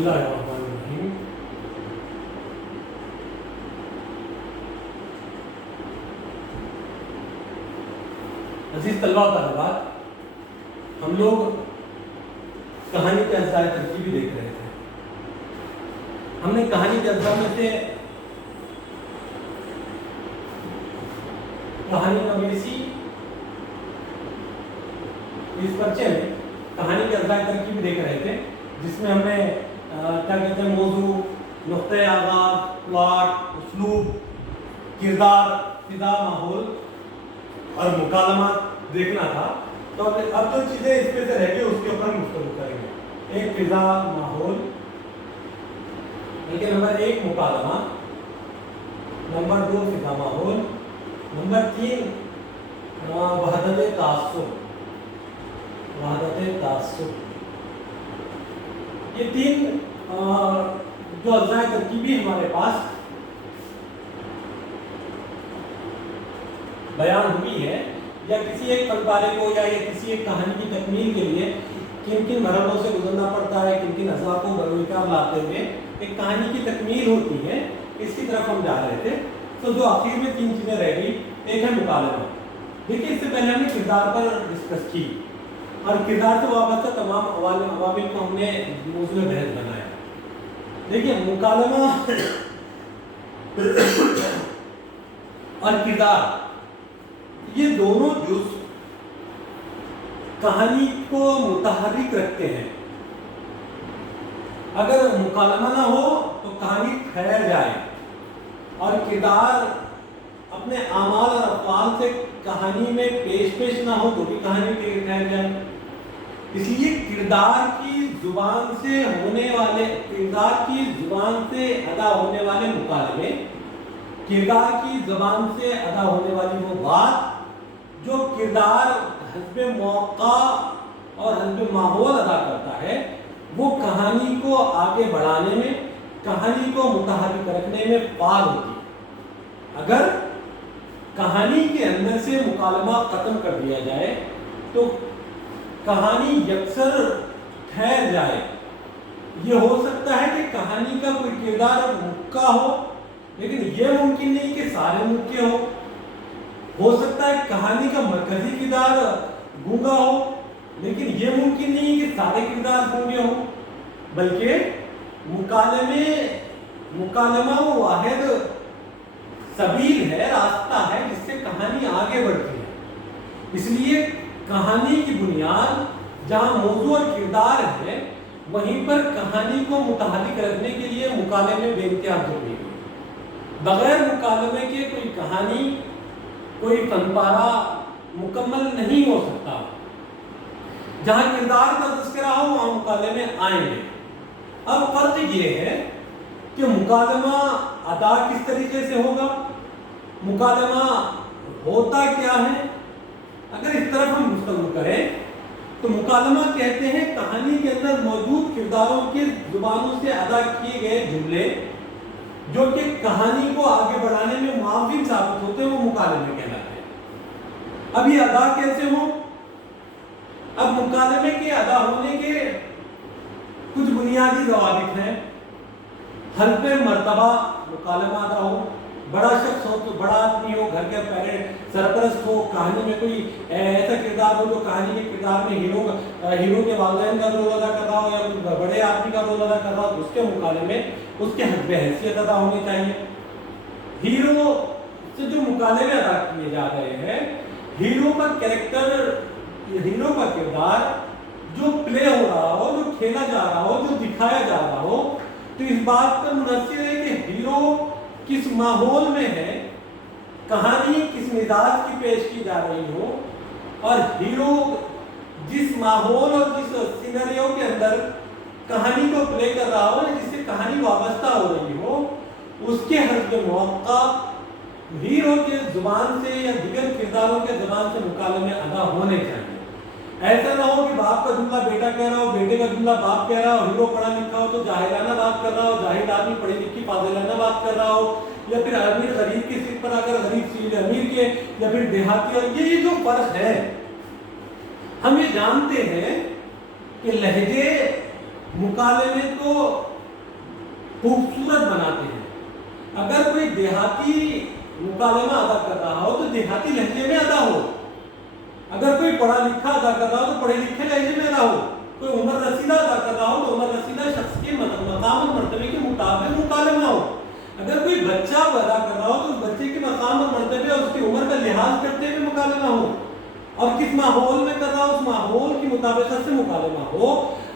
اللہ الرحمن الرحیم۔ عزیز طلبہ و طالبات، ہم لوگ کہانی کے اجزاء ترکیبی دیکھ رہے تھے۔ ہم نے کہانی کے اجزاء میں سے کہانی نویسی اس پرچے میں کہانی کے اجزاء ترکیبی دیکھ رہے تھے، جس میں ہم نے کیا کہتے ہیں موضوع، نقطۂ آغاز، پلاٹ، اسلوب، کردار، فضا، ماحول اور مکالمات دیکھنا تھا۔ تو اب جو چیزیں اس میں سے رہ گئی اس کے اوپر ہم گفتگو کریں گے۔ ایک فضا، ماحول، نمبر 1 مکالمہ، نمبر 2 فضا ماحول، نمبر 3 وحدت تعصب۔ یہ 3 جو اجزاء ترکیبی ہمارے پاس بیان ہوئی ہے، یا کسی ایک فن پارے کو یا کسی ایک کہانی کی تکمیل کے لیے کن کن مرحلوں سے گزرنا پڑتا ہے، کن کن اجزاء کو بروئے لاتے ہوئے ایک کہانی کی تکمیل ہوتی ہے، اس کی طرف ہم جا رہے تھے۔ تو جو آخر میں 3 چیزیں رہ گئی، ایک ہے مکالمہ۔ دیکھیے اس سے پہلے ہم نے کردار پر ڈسکس کی اور کردار سے وابستہ تمام عوامل کو ہم نے موضوع بحث بنایا۔ دیکھیے مکالمہ اور کردار، یہ دونوں جز کہانی کو متحرک رکھتے ہیں۔ اگر مکالمہ نہ ہو تو کہانی ٹھہر جائے، اور کردار اپنے اعمال اور افعال سے کہانی میں پیش نہ ہو تو بھی کہانی ٹھہر جائے۔ اس لیے کردار کی زبان سے ادا ہونے والے مکالمے، کردار کی زبان سے ادا ہونے والی وہ بات جو کردار حسب موقع اور حسب ماحول ادا کرتا ہے، وہ کہانی کو آگے بڑھانے میں، کہانی کو متحرک رکھنے میں فعال ہوتی ہے۔ اگر کہانی کے اندر سے مکالمہ ختم کر دیا جائے تو کہانی یکسر ٹھہر جائے۔ یہ ہو سکتا ہے کہ کہانی کا کوئی کردار مکہ ہو، لیکن یہ ممکن نہیں کہ سارے مکے ہو سکتا ہے کہانی کا مرکزی کردار گونگا ہو، لیکن یہ ممکن نہیں کہ سارے کردار گونگے ہوں، بلکہ مکالمہ وہ واحد سبیل ہے، راستہ ہے جس سے کہانی آگے بڑھتی ہے۔ اس لیے کہانی کی بنیاد جہاں موضوع اور کردار ہے، وہیں پر کہانی کو متحرک رکھنے کے لیے مکالمے بے انتہا ضروری ہے۔ بغیر مکالمے کے کوئی کہانی، کوئی فن پارہ مکمل نہیں ہو سکتا۔ جہاں کردار کا تذکرہ ہو وہاں مکالمے آئیں گے۔ اب فرق یہ ہے کہ مکالمہ ادا کس طریقے سے ہوگا، مکالمہ ہوتا کیا ہے۔ اگر اس طرف ہم گفتگو کریں تو مکالمہ کہتے ہیں کہانی کے اندر موجود کرداروں کی زبانوں سے ادا کیے گئے جملے جو کہ کہانی کو آگے بڑھانے میں معاون ثابت ہوتے ہیں، وہ مکالمے کہلاتے ہیں۔ اب یہ ادا کیسے ہوں؟ اب مکالمے کے ادا ہونے کے کچھ بنیادی ضوابط ہیں۔ حلف مرتبہ مکالمہ ادا ہو، بڑا شخص ہو تو بڑا آدمی ہو، گھر کا پیرنٹ سرپرست ہو، کہانی میں کوئی ایسا کردار ہو جو کہانی کے کردار میں ہیرو کے والدین کا رول ادا کر رہا ہو، یا کوئی بڑے آدمی کا رول ادا کر رہا ہو، تو اس کے مکالمے اس کے حسب حیثیت ادا ہونے چاہیے۔ ہیرو سے جو مکالمے ادا کیے جا رہے ہیں، ہیرو کا کریکٹر، ہیرو کا کردار جو پلے ہو رہا ہو، جو کھیلا جا رہا ہو، جو دکھایا جا رہا ہو، تو اس بات پر منحصر ہے کہ ہیرو کس ماحول میں ہے، کہانی کس مزاج کی پیش کی جا رہی ہو، اور ہیرو جس ماحول اور جس سینریو کے اندر کہانی کو پلے کر رہا ہو، جس سے کہانی وابستہ ہو رہی ہو، اس کے حسب موقع ہیرو کے زبان سے یا دیگر کرداروں کے زبان سے مکالمے ادا ہونے چاہیے۔ ایسا نہ ہو کہ باپ کا جملہ بیٹا کہہ رہا ہو، بیٹے کا جملہ باپ کہہ رہا ہو، ہیرو پڑھا لکھا ہو تو جاہلانہ بات کر رہا ہو، جاہل آدمی پڑھی لکھی فاضلانہ بات کر رہا ہو، یا پھر امیر غریب کی سیٹ پر آ کر غریب سیٹ امیر کے، یا پھر دیہاتی، اور یہ جو فرق ہے، ہم یہ جانتے ہیں کہ لہجے مکالمے کو خوبصورت بناتے ہیں. اگر کوئی دیہاتی مکالمہ ادا کر رہا ہو تو دیہاتی لہجے میں ادا ہو. اگر کوئی پڑھا لکھا ادا کر رہا ہو تو پڑھے لکھے لہجے میں ادا ہو. کوئی عمر رسیدہ ادا کر رہا ہو تو عمر رسیدہ شخص کے مقام اور مرتبے کے مطابق مکالمہ ہو. اگر کوئی بچہ ادا کر رہا ہو تو اس بچے کے مقام اور مرتبے اور اس کی عمر کا لحاظ کرتے ہوئے مکالمہ ہو. اور کس ماحول میں کر رہا ہو اس ماحول کی مطابقت سے مکالمہ ہو.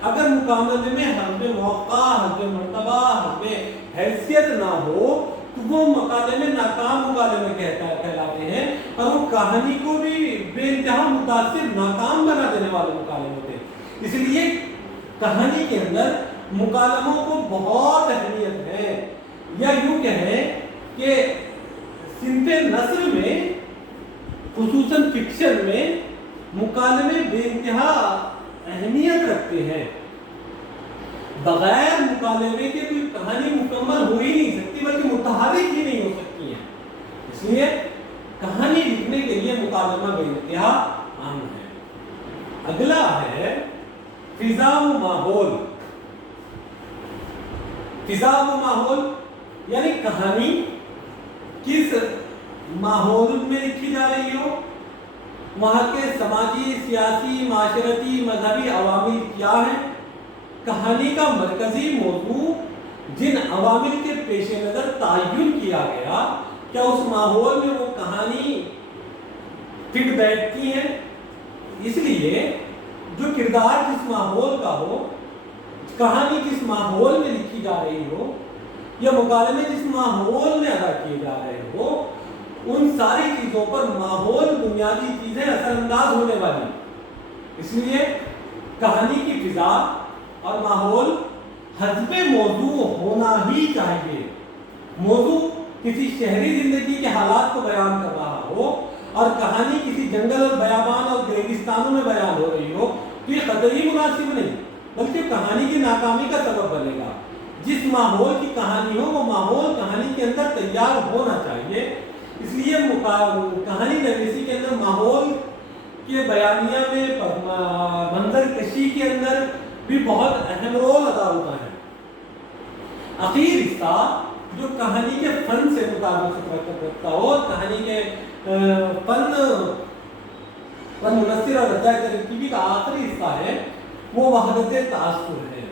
اگر مکالمے میں حسب موقع، حسب مرتبہ، حسب حیثیت نہ ہو تو وہ مکالمے ناکام مکالمے کہلاتے ہیں، اور وہ کہانی کو بھی بے انتہا متاثر ناکام بنا دینے والے مکالمے ہوتے ہیں. اس لیے کہانی کے اندر مکالموں کو بہت اہمیت ہے. یا یوں کہیں کہ صنف نثر میں خصوصاً فکشن میں مکالمے بے انتہا اہمیت رکھتے ہیں. بغیر مکالمے کے کوئی کہانی مکمل ہو ہی نہیں سکتی، بلکہ متحرک ہی نہیں ہو سکتی ہے. اس لیے کہانی لکھنے کے لیے مکالمہ بے انتہا اہم ہے. اگلا ہے فضا و ماحول. فضا و ماحول یعنی کہانی کس ماحول میں لکھی جا رہی ہو، وہاں کے سماجی، سیاسی، معاشرتی، مذہبی عوامل کیا ہیں. کہانی کا مرکزی موضوع جن عوامل کے پیش نظر تعین کیا گیا، کیا اس ماحول میں وہ کہانی فٹ بیٹھتی ہے. اس لیے جو کردار جس ماحول کا ہو، کہانی جس ماحول میں لکھی جا رہی ہو، یا مکالمے جس ماحول میں ادا کیے جا رہے ہو، ان ساری چیزوں پر ماحول بنیادی چیزیں اثر انداز ہونے والی. اس لیے کہانی کی فضا اور ماحول حسب موضوع ہونا ہی چاہیے. موضوع کسی شہری زندگی کے حالات کو بیان کر رہا ہو اور کہانی کسی جنگل اور بیابان اور ریگستانوں میں بیان ہو رہی ہو تو یہ قطعی مناسب نہیں، بلکہ کہانی کی ناکامی کا سبب بنے گا. جس ماحول کی کہانی ہو وہ ماحول کہانی کے اندر تیار ہونا چاہیے. اس لیے کہانی نویسی کے اندر ماحول کے بیانیہ میں منظر کشی کے اندر بھی بہت اہم رول ادا ہوتا ہے. اخیر حصہ جو کہانی کے فن سے مطابقت رکھتا ہو، کہانی کے فن منصر اور رجاء ترکیبی کا آخری حصہ ہے، وہ وحدت تاثر ہے.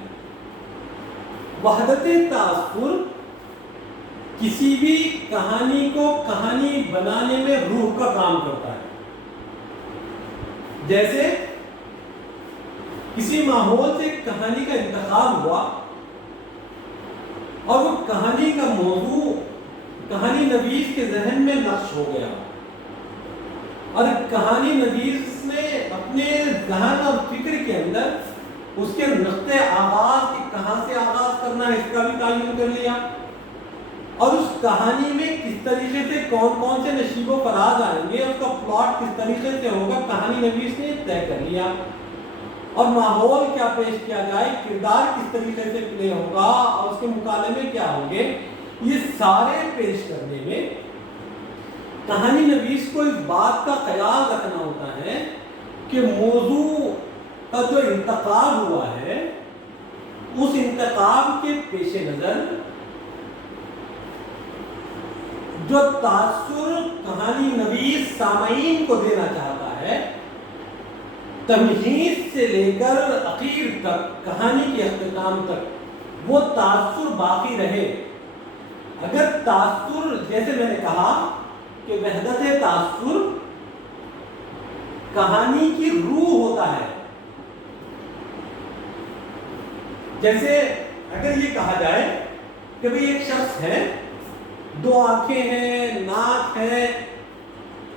وحدت تاثر کسی بھی کہانی کو کہانی بنانے میں روح کا کام کرتا ہے. جیسے کسی ماحول سے کہانی کا انتخاب ہوا اور وہ کہانی کا موضوع کہانی نویس کے ذہن میں نقش ہو گیا، اور کہانی نویس نے اپنے ذہن اور فکر کے اندر اس کے نقطۂ آغاز کی کہاں سے آغاز کرنا ہے اس کا بھی تعین کر لیا، اور اس کہانی میں کس طریقے سے کون کون سے نشیب و فراز آئیں گے، اس کا پلاٹ کس طریقے سے ہوگا، کہانی نویس نے طے کر لیا. اور ماحول کیا پیش کیا جائے، کردار کس طریقے سے پلے ہوگا، اور اس کے مکالمے کیا ہوں گے، یہ سارے پیش کرنے میں کہانی نویس کو اس بات کا خیال رکھنا ہوتا ہے کہ موضوع کا جو انتخاب ہوا ہے اس انتخاب کے پیش نظر جو تاثر کہانی نویس سامعین کو دینا چاہتا ہے، تمہید سے لے کر اخیر تک، کہانی کے اختتام تک وہ تاثر باقی رہے. اگر تاثر، جیسے میں نے کہا کہ وحدت تاثر کہانی کی روح ہوتا ہے. جیسے اگر یہ کہا جائے کہ بھئی ایک شخص ہے، دو آنکھیں ہیں، ناک ہے،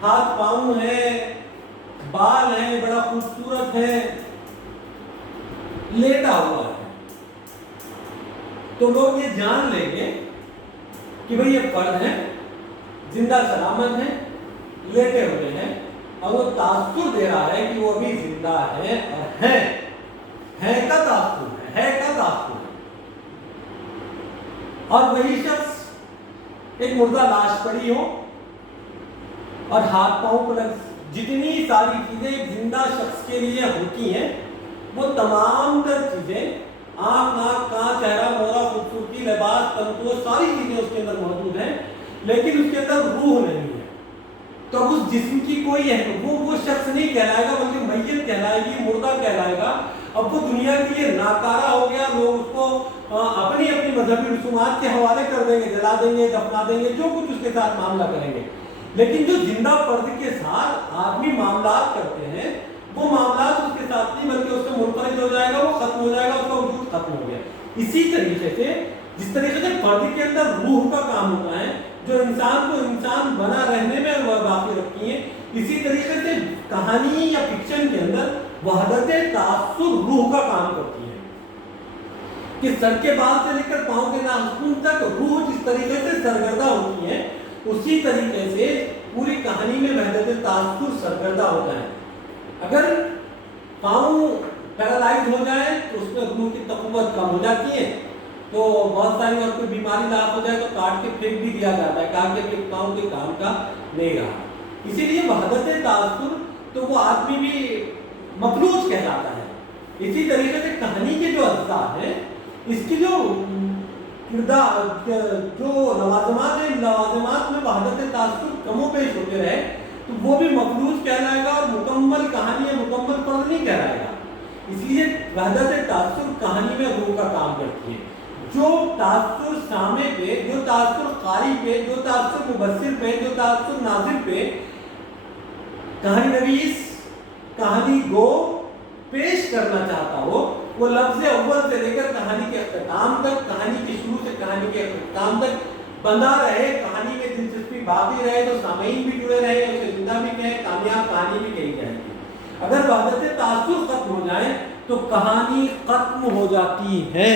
ہاتھ پاؤں ہے، بال ہیں، بڑا خوبصورت ہے، لیٹا ہوا ہے، تو لوگ یہ جان لیں گے کہ بھئی یہ فرد ہے، زندہ سلامت ہے، لیٹے ہوئے ہیں، اور وہ تاثر دے رہا ہے کہ وہ بھی زندہ ہے اور ہے کا تاثر ہے کا تاثر ہے. اور وہی شخص ایک مردہ لاش پڑی ہو اور ہاتھ پاؤں پر جتنی ساری چیزیں ایک زندہ شخص کے لیے ہوتی ہیں وہ تمام تر چیزیں آنکھ ناک کان چہرہ مورا خوبصورتی لباس تنتو ساری چیزیں اس کے اندر موجود ہیں، لیکن اس کے اندر روح نہیں ہے، تو اب اس جسم کی کوئی وہ شخص نہیں کہلائے گا بلکہ میت کہلائے گی، مردہ کہلائے گا۔ اب وہ دنیا کے لیے ناکارہ ہو گیا، لوگ اس کو اپنی اپنی مذہبی رسومات کے حوالے کر دیں گے، جلا دیں گے، دفنا دیں گے، جو کچھ اس کے ساتھ معاملہ کریں گے۔ لیکن جو زندہ فرد کے ساتھ آدمی معاملات کرتے ہیں، وہ معاملات اس کے ساتھ نہیں بلکہ اس سے منفرد ہو جائے گا، وہ ختم ہو جائے گا، اس کا وجود ختم ہو گیا۔ اسی طریقے سے جس طریقے سے فرد کے اندر روح کا کام ہوتا ہے جو انسان کو انسان بنا رہنے میں وہ باقی رکھتی ہے، اسی طریقے سے کہانی یا فکشن کے اندر وحدت تاثر روح کا کام کرتی ہے کہ سر کے بال سے لے کر پاؤں کے ناخن تک روح جس طریقے سے سرگردہ ہوتی ہے، اسی طریقے سے پوری کہانی میں وحدت تاثر سرگردہ ہوتا ہے۔ اگر پاؤں پیرالائز ہو جائے تو اس میں روح کی قوت کم ہو جاتی ہے، تو بہت ساری اور کوئی بیماری لاحق ہو جائے تو کاٹ کے پھینک بھی دیا جاتا ہے، کہا کہ پاؤں کے کام کا نہیں رہا۔ اسی لیے وحدت تاثر تو وہ آدمی بھی مفلوج کہلاتا ہے۔ اسی طریقے سے کہانی کے جو اجزاء ہیں، اس کی جو کردار جو لوازمات ہیں، لوازمات میں وحدت تاثر کم و بیش ہوتے رہے تو وہ بھی مفلوج کہلائے گا اور مکمل کہانی یا مکمل فرد نہیں کہلائے گا۔ اس لیے وحدت تاثر کہانی میں روح کا کام کرتی ہے۔ جو تاثر سامع پہ، جو تاثر قاری پہ، جو تاثر مبصر پہ، جو تاثر ناظر پہ کہانی نویس، کہانی گو پیش کرنا چاہتا ہو، وہ لفظ اول سے لے کر کہانی کے اختتام تک، کہانی کے شروع سے کہانی کے اختتام تک بندہ رہے، کہانی میں دلچسپی باقی رہے تو سامعین بھی جڑے رہے، اسے زندہ بھی کہیں، کامیاب کہانی بھی کہی جائے گی۔ اگر وحدت تاثر ختم ہو جائے تو کہانی ختم ہو جاتی ہے۔